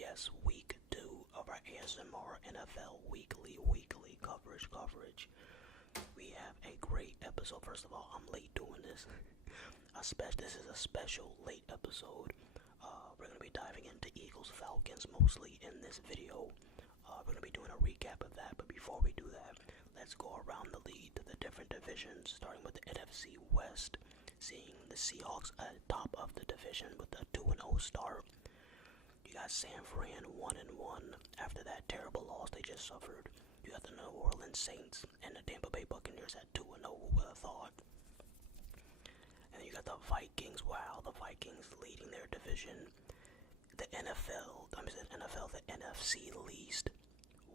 Yes, week 2 of our ASMR NFL weekly coverage. We have a great episode. First of all, I'm late doing this. This is a special late episode. We're going to be diving into Eagles Falcons mostly in this video. We're going to be doing a recap of that, but before we do that, let's go around the league to the different divisions, starting with the NFC West, seeing the Seahawks at the top of the division with a 2-0 start. You got San Fran 1-1 after that terrible loss they just suffered. You got the New Orleans Saints and the Tampa Bay Buccaneers at 2-0, who would have thought? And then you got the Vikings. Wow, the Vikings leading their division. The NFC least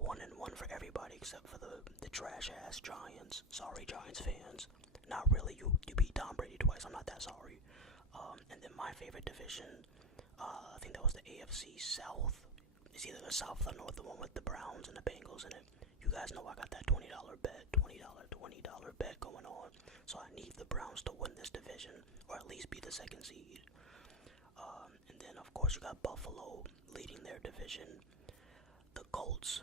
1-1 for everybody except for the trash ass Giants. Sorry, Giants fans. Not really. You beat Tom Brady twice. I'm not that sorry. And then my favorite division, I think that was the AFC South. It's either the South or the North, the one with the Browns and the Bengals in it. You guys know I got that $20 bet, $20 bet going on. So I need the Browns to win this division, or at least be the second seed. And then, of course, you got Buffalo leading their division. The Colts,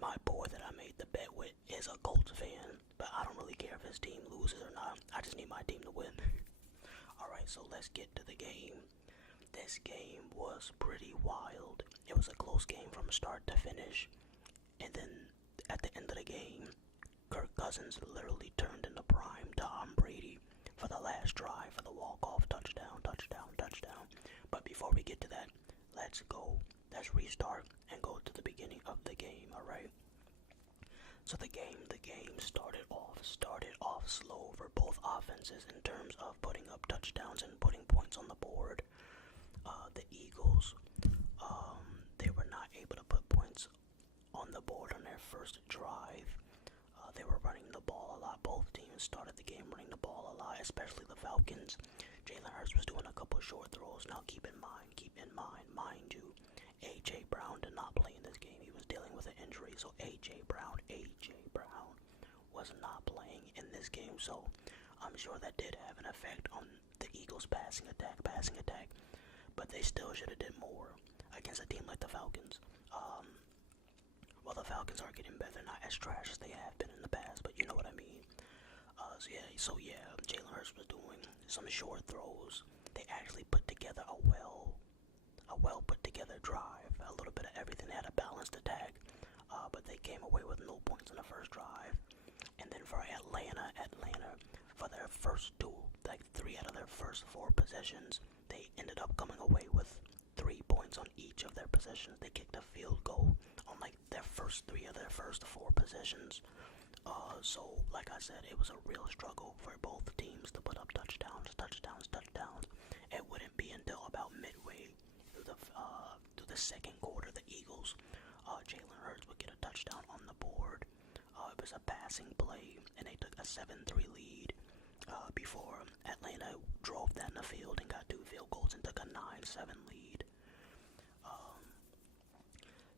my boy that I made the bet with is a Colts fan, but I don't really care if his team loses or not. I just need my team to win. Alright, so let's get to the game. This game was pretty wild. It was a close game from start to finish. And then at the end of the game, Kirk Cousins literally turned into prime Tom Brady for the last drive for the walk-off touchdown. But before we get to that, let's restart and go to the beginning of the game, alright? So the game started off slow for both offenses in terms of putting up touchdowns and putting points on the board. The Eagles, they were not able to put points on the board on their first drive. They were running the ball a lot. Both teams started the game running the ball a lot, especially the Falcons. Jalen Hurts was doing a couple short throws. Now keep in mind you, A.J. Brown did not play in this game. He was dealing with an injury, so A.J. Brown was not playing in this game, so I'm sure that did have an effect on the Eagles' passing attack, but they still should have did more against a team like the Falcons. Well, the Falcons are getting better, not as trash as they have been in the past, but you know what I mean. So Jalen Hurts was doing some short throws. They actually put together a well put together drive, a little bit of everything. They had a balanced attack, but they came away with no points in the first drive. And then for Atlanta, for their first three out of their first 4 possessions, they ended up coming away with 3 points on each of their possessions. They kicked a field goal on their first 3 of their first 4 possessions. So like I said, it was a real struggle for both teams to put up touchdowns. It wouldn't be until about midway through the second quarter, the Eagles, Jalen Hurts would get a touchdown on the board. It was a passing play, and they took a 7-3 lead before Atlanta drove that in the field and got 2 field goals and took a 9-7 lead.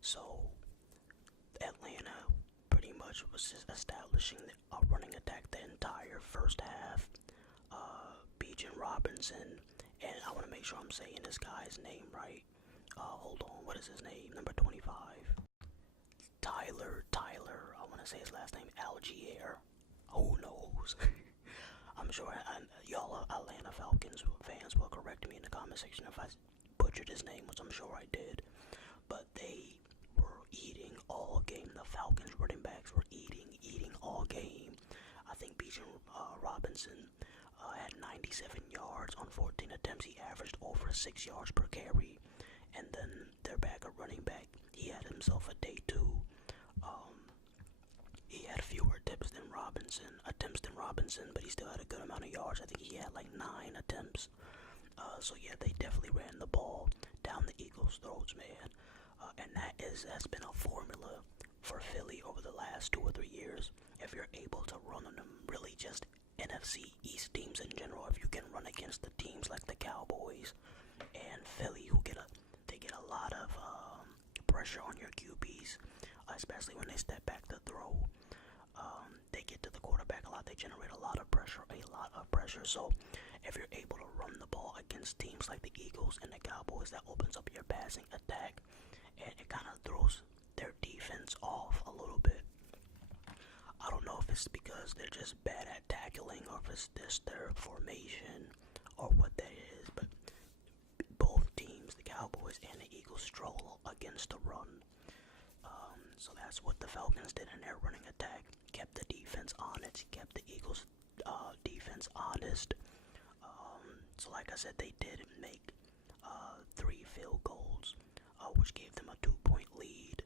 So Atlanta pretty much was just establishing a running attack the entire first half. Bijan Robinson, and I want to make sure I'm saying this guy's name right. Hold on, what is his name? Number 25. Tyler, I want to say his last name, Algier. Who knows? I'm sure y'all Atlanta Falcons fans will correct me in the comment section if I butchered his name, which I'm sure I did. But they were eating all game. The Falcons running backs were eating all game. I think Bijan Robinson had 97 yards on 14 attempts. He averaged over 6 yards per carry. And then their running back, he had himself a day 2. He had fewer attempts than Robinson, but he still had a good amount of yards. I think he had 9 attempts. So yeah, they definitely ran the ball down the Eagles' throats, man. And that's been a formula for Philly over the last 2 or 3 years. If you're able to run on them, really just NFC East teams in general, if you can run against the teams like the Cowboys and Philly, who get a lot of pressure on your QBs, especially when they step back to throw. They get to the quarterback a lot. They generate a lot of pressure. So if you're able to run the ball against teams like the Eagles and the Cowboys, that opens up your passing attack. and it kind of throws their defense off a little bit. I don't know if it's because they're just bad at tackling or if it's just their formation or what that is, but both teams, the Cowboys and the Eagles, struggle against the run. So that's what the Falcons did in their running attack. Kept the defense honest, kept the Eagles' defense honest. So like I said, they did make 3 field goals, which gave them a 2-point lead.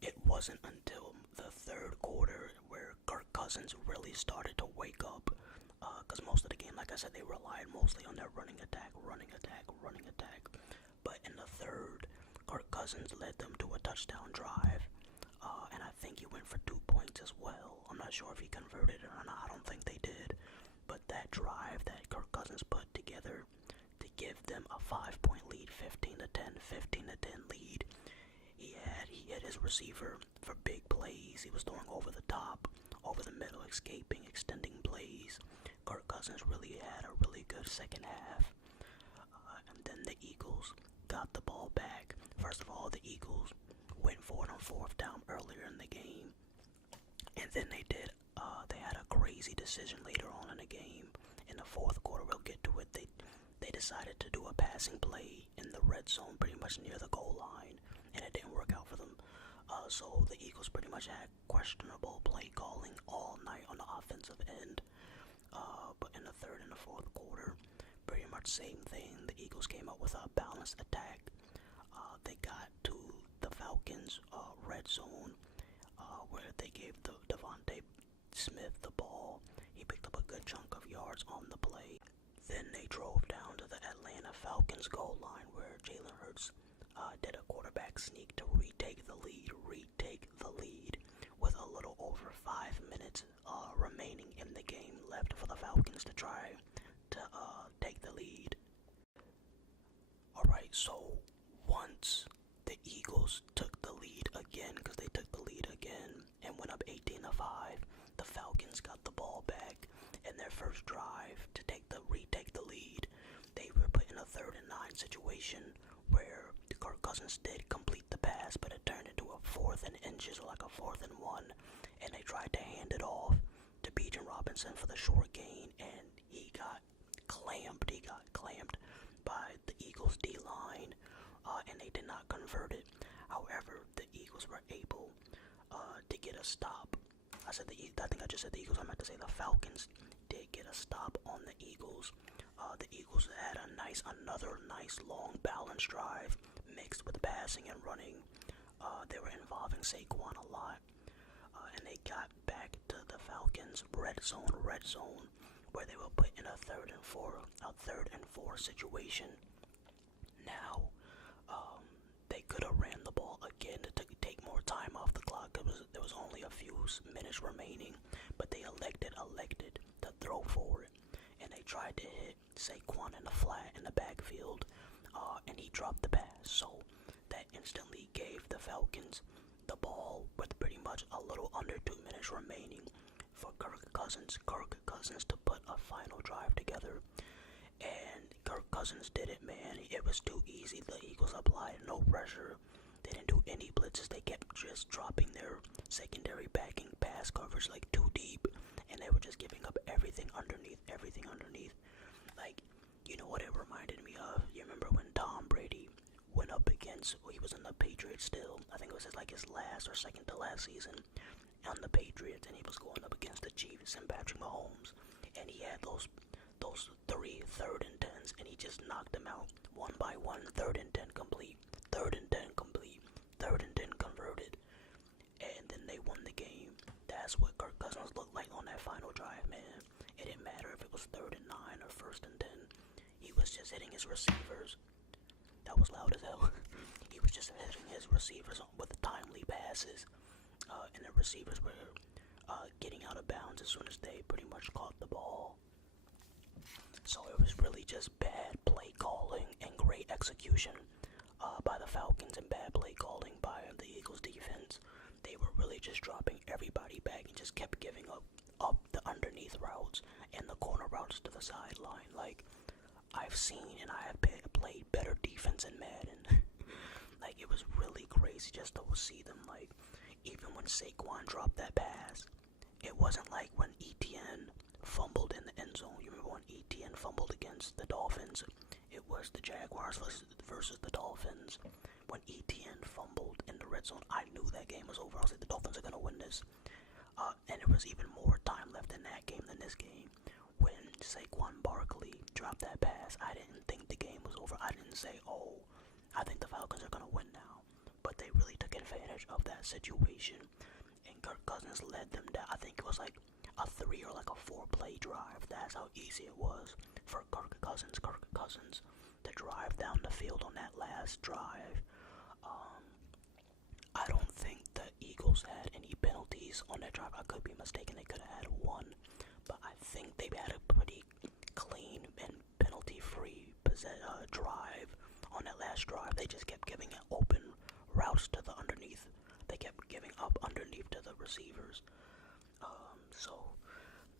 It wasn't until the third quarter where Kirk Cousins really started to wake up, because most of the game, like I said, they relied mostly on their running attack. But in the third, Kirk Cousins led them to a touchdown drive, and I think he went for 2 points as well. I'm not sure if he converted it or not. I don't think they did. But that drive that Kirk Cousins put together to give them a 5-point lead, 15-10 lead, he hit his receiver for big plays. He was throwing over the top, over the middle, escaping, extending plays. Kirk Cousins really had a really good second half. And then the Eagles got the ball back. First of all, the Eagles went for it on 4th down earlier in the game. And then they had a crazy decision later on in the game. In the 4th quarter, we'll get to it. They decided to do a passing play in the red zone, pretty much near the goal line, and it didn't work out for them. So the Eagles pretty much had questionable play calling all night on the offensive end. But in the 3rd and the 4th quarter, pretty much same thing. The Eagles came up with a balanced attack. They got to the Falcons' red zone, where they gave Devontae Smith the ball. He picked up a good chunk of yards on the play. Then they drove down to the Atlanta Falcons goal line, where Jalen Hurts did a quarterback sneak to retake the lead with a little over 5 minutes remaining in the game left for the Falcons to try to take the lead. Alright, so once the Eagles took the lead again, because they took the lead again and went up 18-5, the Falcons got the ball back in their first drive to retake the lead. They were put in a 3rd and 9 situation where Kirk Cousins did complete the pass, but it turned into a 4th and inches, or like a 4th and 1, and they tried to hand it off to Bijan Robinson for the short gain, and he got clamped by the Eagles D-line, and they did not convert it. However, the Eagles were able to get a stop. I think I just said the Eagles. I meant to say the Falcons did get a stop on the Eagles. The Eagles had another nice long balanced drive mixed with passing and running. They were involving Saquon a lot, and they got back to the Falcons' red zone, where they were put in a 3rd and 4 situation. Now, they could have ran the ball again to take more time off the clock. There was only a few minutes remaining, but they elected to throw for it, and they tried to hit Saquon in the flat in the backfield, and he dropped the pass. So that instantly gave the Falcons the ball with pretty much a little under 2 minutes remaining for Kirk Cousins to put a final drive together. And Kirk Cousins did it, man. It was too easy. The Eagles applied no pressure. They didn't do any blitzes. They kept just dropping their secondary backing pass coverage like too deep, and they were just giving up everything underneath. Like, you know what it reminded me of? You remember when Tom Brady went up against, he was in the Patriots still. I think it was his last or second to last season on the Patriots, and he was going up against the Chiefs and Patrick Mahomes, and he had those 3 3rd and 10s, and he just knocked them out one by one. 3rd and 10 complete, 3rd and 10 complete, 3rd and 10 converted, and then they won the game. That's what Kirk Cousins looked like on that final drive, man. It didn't matter if it was 3rd and 9 or 1st and 10. He was just hitting his receivers. That was loud as hell. He was just hitting his receivers with timely passes, and the receivers were getting out of bounds as soon as they pretty much caught the ball. So it was really just bad play calling and great execution by the Falcons, and bad play calling by the Eagles defense. They were really just dropping everybody back and just kept giving up the underneath routes and the corner routes to the sideline. Like, I've seen and I have played better defense in Madden. Like, it was really crazy just to see them, like, even when Saquon dropped that pass, it wasn't like when Etienne fumbled in the end zone. You remember when Etienne fumbled against the Dolphins? It was the Jaguars versus the Dolphins. When Etienne fumbled in the red zone, I knew that game was over. I was like, the Dolphins are going to win this. And there was even more time left in that game than this game. When Saquon Barkley dropped that pass, I didn't think the game was over. I didn't say, oh, I think the Falcons are going to win now. But they really took advantage of that situation. And Kirk Cousins led them down. I think it was like a 3 or like a 4-play drive. That's how easy it was for Kirk Cousins to drive down the field on that last drive. I don't think the Eagles had any penalties on that drive. I could be mistaken. They could have had one, but I think they had a pretty clean and penalty-free drive on that last drive. They just kept giving open routes to the underneath. They kept giving up underneath to the receivers. So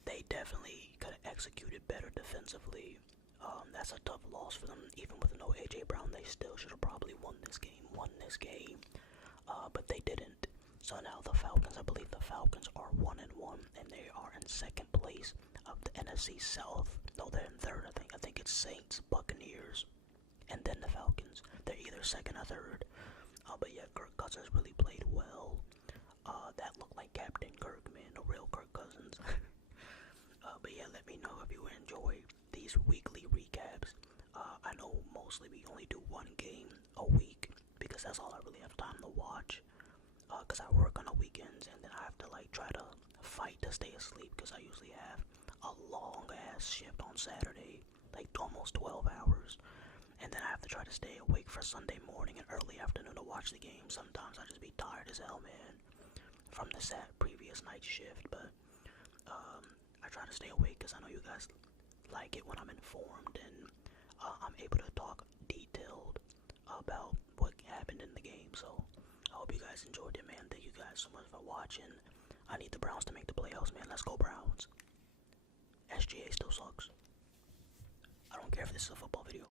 they definitely could have executed better defensively. That's a tough loss for them. Even with no A.J. Brown, they still should have probably won this game. But they didn't. So now the Falcons, I believe the Falcons are 1-1, and they are in second place of the NFC South. No, they're in third, I think. I think it's Saints, Buccaneers, and then the Falcons. They're either second or third. But yeah, Kirk Cousins really played well. That looked like Captain Kirk, man, the real Kirk Cousins. But yeah, let me know if you enjoy these weekly recaps. I know mostly we only do one game a week because that's all I really have time to watch. Because I work on the weekends and then I have to like try to fight to stay asleep because I usually have a long ass shift on Saturday, like almost 12 hours. And then I have to try to stay awake for Sunday morning and early afternoon to watch the game. Sometimes I just be tired as hell, man, from the previous night shift. But I try to stay awake because I know you guys like it when I'm informed and I'm able to talk detailed about what happened in the game. So I hope you guys enjoyed it, man. Thank you guys so much for watching. I need the Browns to make the playoffs, man. Let's go Browns. SGA still sucks. I don't care if this is a football video.